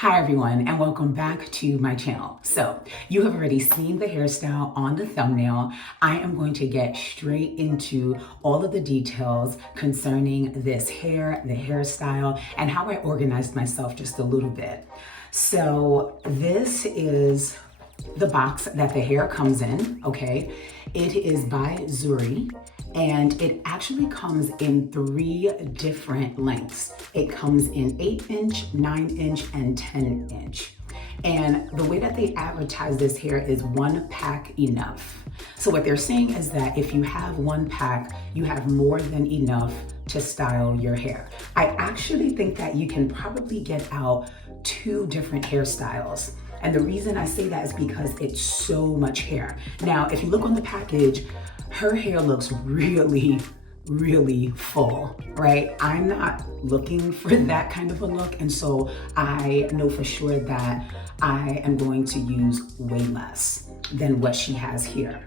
Hi everyone, and welcome back to my channel. So you have already seen the hairstyle on the thumbnail. I am going to get straight into all of the details concerning this hair, the hairstyle, and how I organized myself just a little bit. So this is the box that the hair comes in, okay? It is by Zury. And it actually comes in 3 different lengths. It comes in 8-inch, 9-inch, and 10-inch. And the way that they advertise this hair is 1 pack enough. So what they're saying is that if you have 1 pack, you have more than enough to style your hair. I actually think that you can probably get out 2 different hairstyles. And the reason I say that is because it's so much hair. Now, if you look on the package, her hair looks really full, right? I'm not looking for that kind of a look, and so I know for sure that I am going to use way less than what she has here.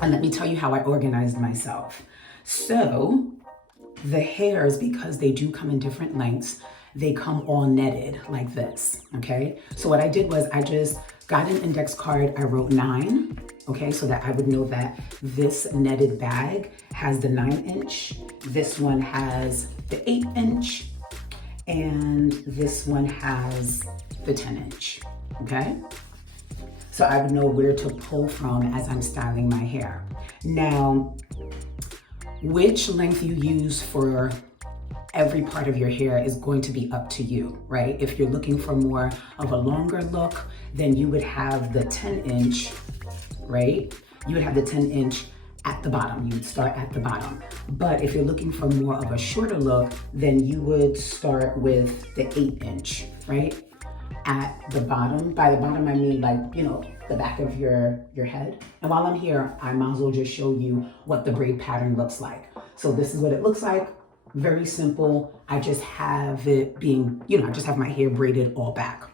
And let me tell you how I organized myself. So the hairs, because they do come in different lengths, they come all netted like this, okay? So what I did was I just got an index card, I wrote 9, okay, so that I would know that this netted bag has the 9-inch, this one has the 8-inch, and this one has the 10-inch, okay? So I would know where to pull from as I'm styling my hair. Now, which length you use for every part of your hair is going to be up to you, right? If you're looking for more of a longer look, then you would have the 10-inch, right? You would have the 10-inch at the bottom. You would start at the bottom. But if you're looking for more of a shorter look, then you would start with the 8-inch, right? At the bottom. By the bottom, I mean like, you know, the back of your head. And while I'm here, I might as well just show you what the braid pattern looks like. So this is what it looks like. Very simple. I just have it being, you know, I just have my hair braided all back.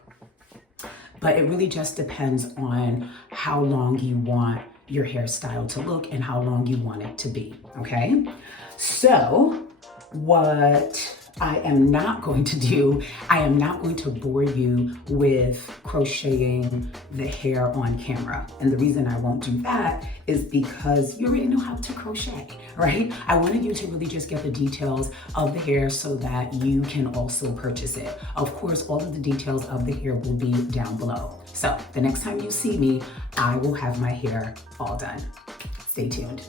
But it really just depends on how long you want your hairstyle to look and how long you want it to be, okay? So what I am not going to do, I am not going to bore you with crocheting the hair on camera. And the reason I won't do that is because you already know how to crochet, right? I wanted you to really just get the details of the hair so that you can also purchase it. Of course, all of the details of the hair will be down below. So the next time you see me, I will have my hair all done. Stay tuned.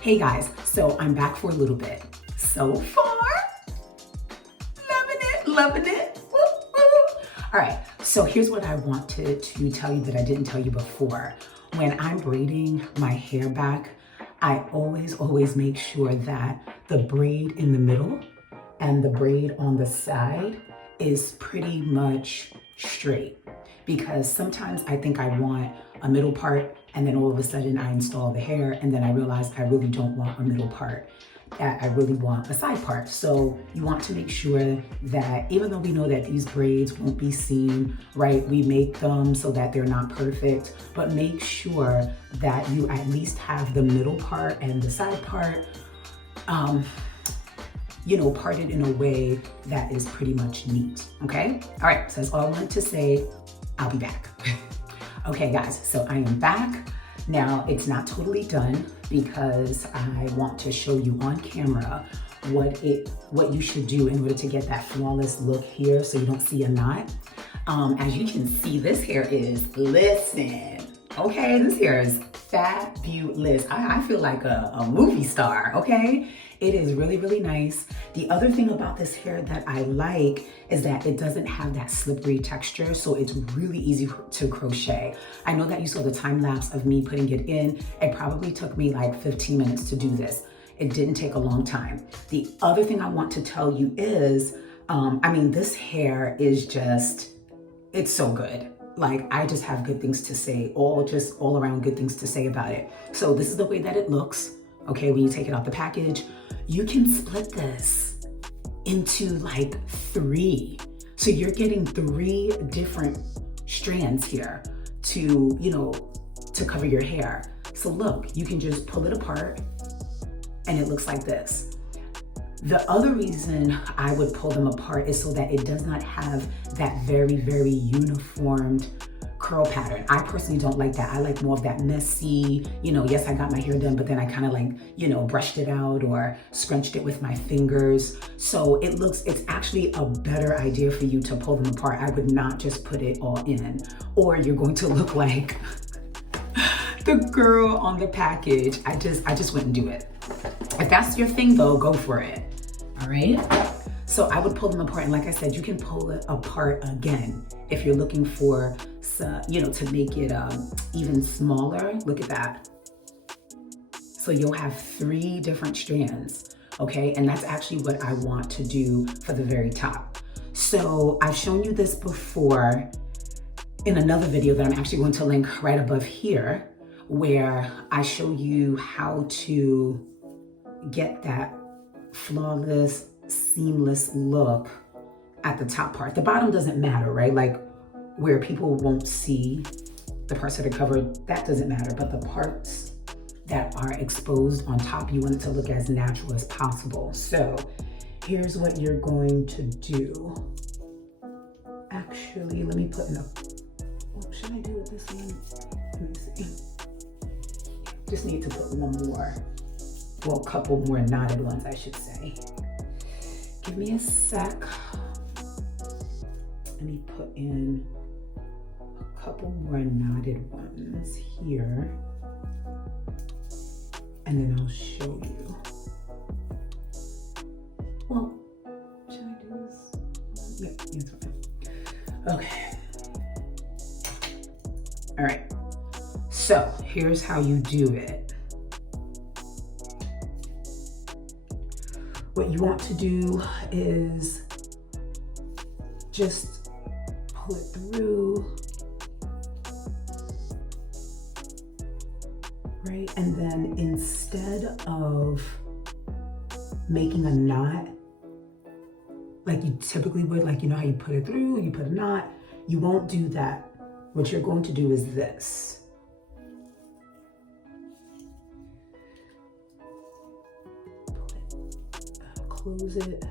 Hey guys, so I'm back for a little bit. So far, loving it. Woo, woo. All right, so here's what I wanted to tell you that I didn't tell you before. When I'm braiding my hair back, I always make sure that the braid in the middle and the braid on the side is pretty much straight. Because sometimes I think I want a middle part and then all of a sudden I install the hair and then I realize I really don't want a middle part. I really want a side part. So you want to make sure that even though we know that these braids won't be seen, right? We make them so that they're not perfect, but make sure that you at least have the middle part and the side part, you know, parted in a way that is pretty much neat, okay? All right, so that's all I wanted to say. I'll be back. Okay guys, so I am back. Now, it's not totally done because I want to show you on camera what you should do in order to get that flawless look here so you don't see a knot. As you can see, this hair is, listen, okay, this hair is fabulous. I feel like a movie star, okay? It is really nice. The other thing about this hair that I like is that it doesn't have that slippery texture, so it's really easy to crochet. I know that you saw the time lapse of me putting it in. It probably took me like 15 minutes to do this. It didn't take a long time. The other thing I want to tell you is, I mean, this hair is just, it's so good. Like, I just have good things to say, all around good things to say about it. So this is the way that it looks, okay, when you take it out the package. You can split this into like 3. So you're getting 3 different strands here to, you know, to cover your hair. So look, you can just pull it apart and it looks like this. The other reason I would pull them apart is so that it does not have that very, very uniformed curl pattern. I personally don't like that. I like more of that messy, yes, I got my hair done, but then I kind of like, brushed it out or scrunched it with my fingers. So it's actually a better idea for you to pull them apart. I would not just put it all in, or you're going to look like the girl on the package. I just wouldn't do it. If that's your thing though, go for it. All right. So I would pull them apart. And like I said, you can pull it apart again if you're looking for, to make it even smaller. Look at that. So you'll have 3 different strands. Okay. And that's actually what I want to do for the very top. So I've shown you this before in another video that I'm actually going to link right above here, where I show you how to get that flawless, seamless look at the top part. The bottom doesn't matter, right? Like where people won't see the parts that are covered, that doesn't matter. But the parts that are exposed on top, you want it to look as natural as possible. So here's what you're going to do. Actually, let me put in what should I do with this one? Let me see. Just need to put one more, well, a couple more knotted ones, I should say. Give me a sec. Let me put in a couple more knotted ones here, and then I'll show you. Well, should I do this? Yep, it's fine. Okay. All right. So here's how you do it. What you want to do is just pull it through, right? And then instead of making a knot, like you typically would, like, how you put it through, you put a knot, you won't do that. What you're going to do is this. Close it,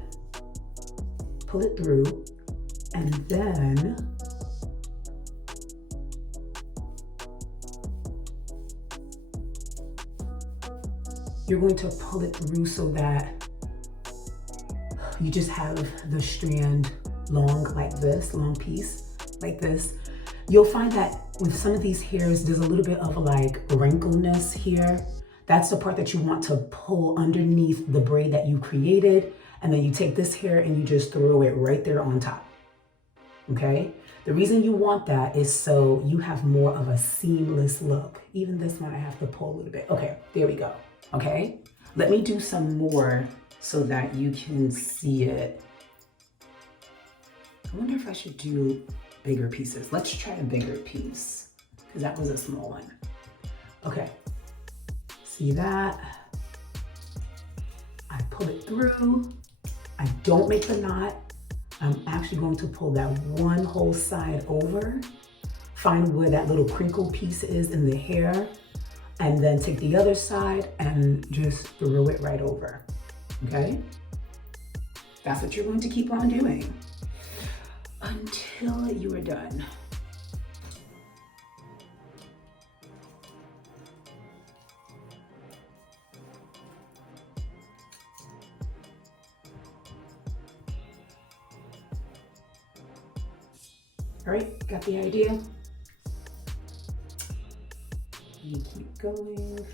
pull it through, and then you're going to pull it through so that you just have the strand long like this, long piece like this. You'll find that with some of these hairs, there's a little bit of like wrinkleness here. That's the part that you want to pull underneath the braid that you created. And then you take this hair and you just throw it right there on top. Okay? The reason you want that is so you have more of a seamless look. Even this one, I have to pull a little bit. Okay, there we go. Okay? Let me do some more so that you can see it. I wonder if I should do bigger pieces. Let's try a bigger piece because that was a small one. Okay. See that? I pull it through. I don't make the knot. I'm actually going to pull that one whole side over, find where that little crinkle piece is in the hair, and then take the other side and just throw it right over, okay? That's what you're going to keep on doing until you are done. All right, got the idea? You keep going.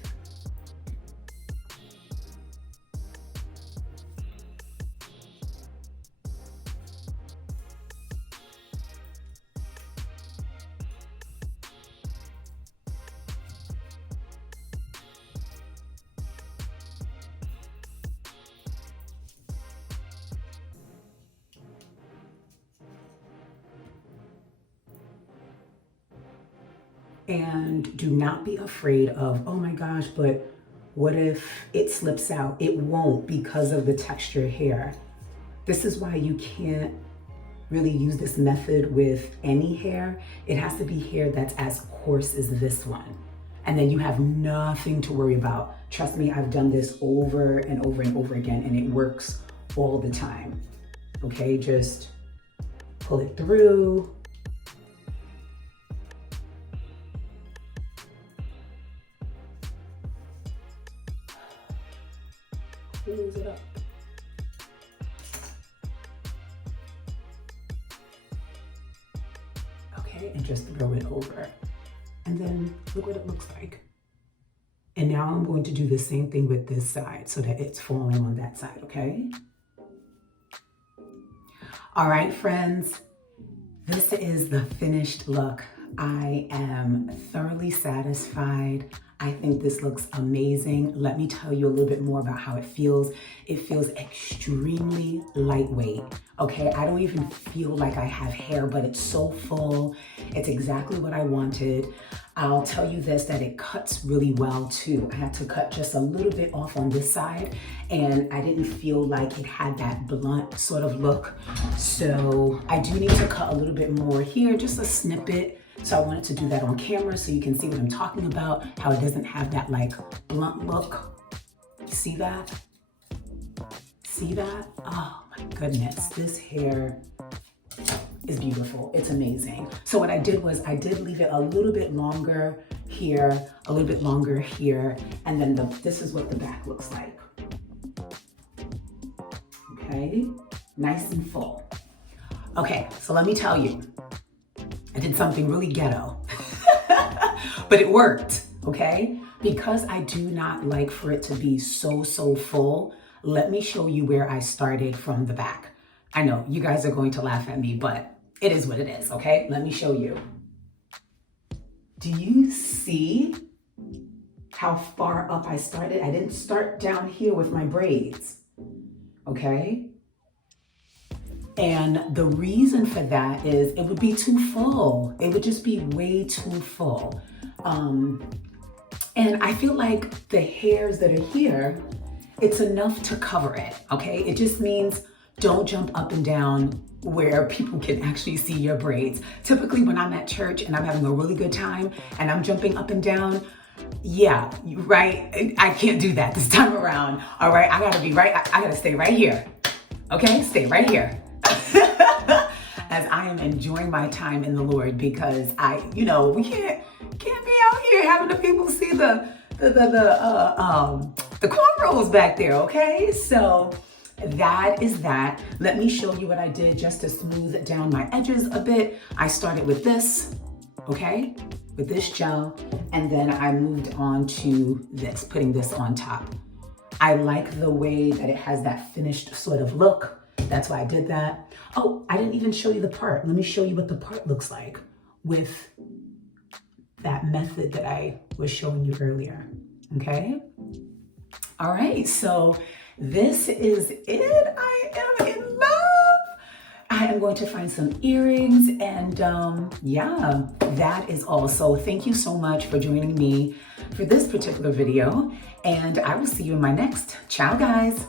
And do not be afraid of, oh my gosh, but what if it slips out? It won't, because of the textured hair. This is why you can't really use this method with any hair. It has to be hair that's as coarse as this one. And then you have nothing to worry about. Trust me, I've done this over and over and over again, and it works all the time. Okay, just pull it through. Close it up. Okay, and just throw it over. And then look what it looks like. And now I'm going to do the same thing with this side so that it's falling on that side, okay? All right, friends, this is the finished look. I am thoroughly satisfied. I think this looks amazing. Let me tell you a little bit more about how it feels. It feels extremely lightweight, okay? I don't even feel like I have hair, but it's so full. It's exactly what I wanted. I'll tell you this, that it cuts really well too. I had to cut just a little bit off on this side, and I didn't feel like it had that blunt sort of look. So I do need to cut a little bit more here, just a snippet. So I wanted to do that on camera so you can see what I'm talking about, how it doesn't have that like blunt look. See that? See that? Oh my goodness, this hair is beautiful. It's amazing. So what I did was I did leave it a little bit longer here, a little bit longer here, and then this is what the back looks like. Okay, nice and full. Okay, so let me tell you, I did something really ghetto, but it worked, okay? Because I do not like for it to be so full, let me show you where I started from the back. I know you guys are going to laugh at me, but it is what it is, okay? Let me show you. Do you see how far up I started? I didn't start down here with my braids, okay? And the reason for that is it would be too full. It would just be way too full. And I feel like the hairs that are here, it's enough to cover it, okay? It just means don't jump up and down where people can actually see your braids. Typically when I'm at church and I'm having a really good time and I'm jumping up and down, yeah, right? I can't do that this time around, all right? I gotta be right, I gotta stay right here, okay? Stay right here. As I am enjoying my time in the Lord, because we can't be out here having the people see the cornrows back there, okay? So that is that. Let me show you what I did just to smooth down my edges a bit. I started with this, okay? With this gel, and then I moved on to this, putting this on top. I like the way that it has that finished sort of look. That's why I did that. Oh, I didn't even show you the part. Let me show you what the part looks like with that method that I was showing you earlier, okay? All right, so this is it. I am in love. I am going to find some earrings, and yeah, that is all. So thank you so much for joining me for this particular video, and I will see you in my next. Ciao, guys.